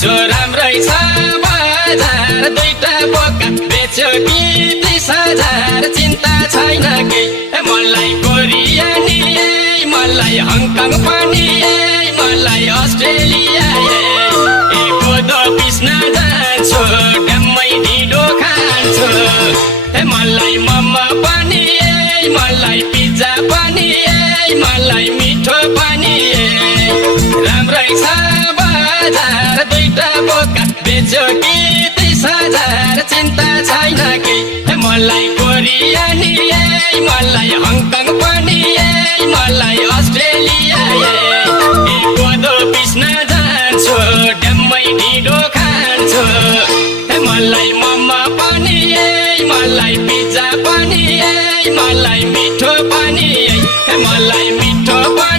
जो राम्रै छ बजार दुईटा बोका बेच्यो कि 30,000 चिन्ता छैन केही मलाई कोरिया नि मलाई हङकङ पनि मलाई अस्ट्रेलिया कोदो पिस्न जान्छु ड्याम्मै ढिँडो खान्छु मलाई मोमो पनि मलाई पिज्जा पनि मलाई मिठो पनि राम्रै छ बजार दुईटा बोका बेच्यो कि 30,000 चिन्ता छैन केही मलाई कोरिया नि मलाई हङकङ पनि मलाई अस्ट्रेलिया कोदो पिस्न जान्छु ड्याम्मै ढिँडो खान्छु मलाई मोमो पनि मलाई पिज्जा पनि मलाई मिठो पनि मलाई मिठो पनि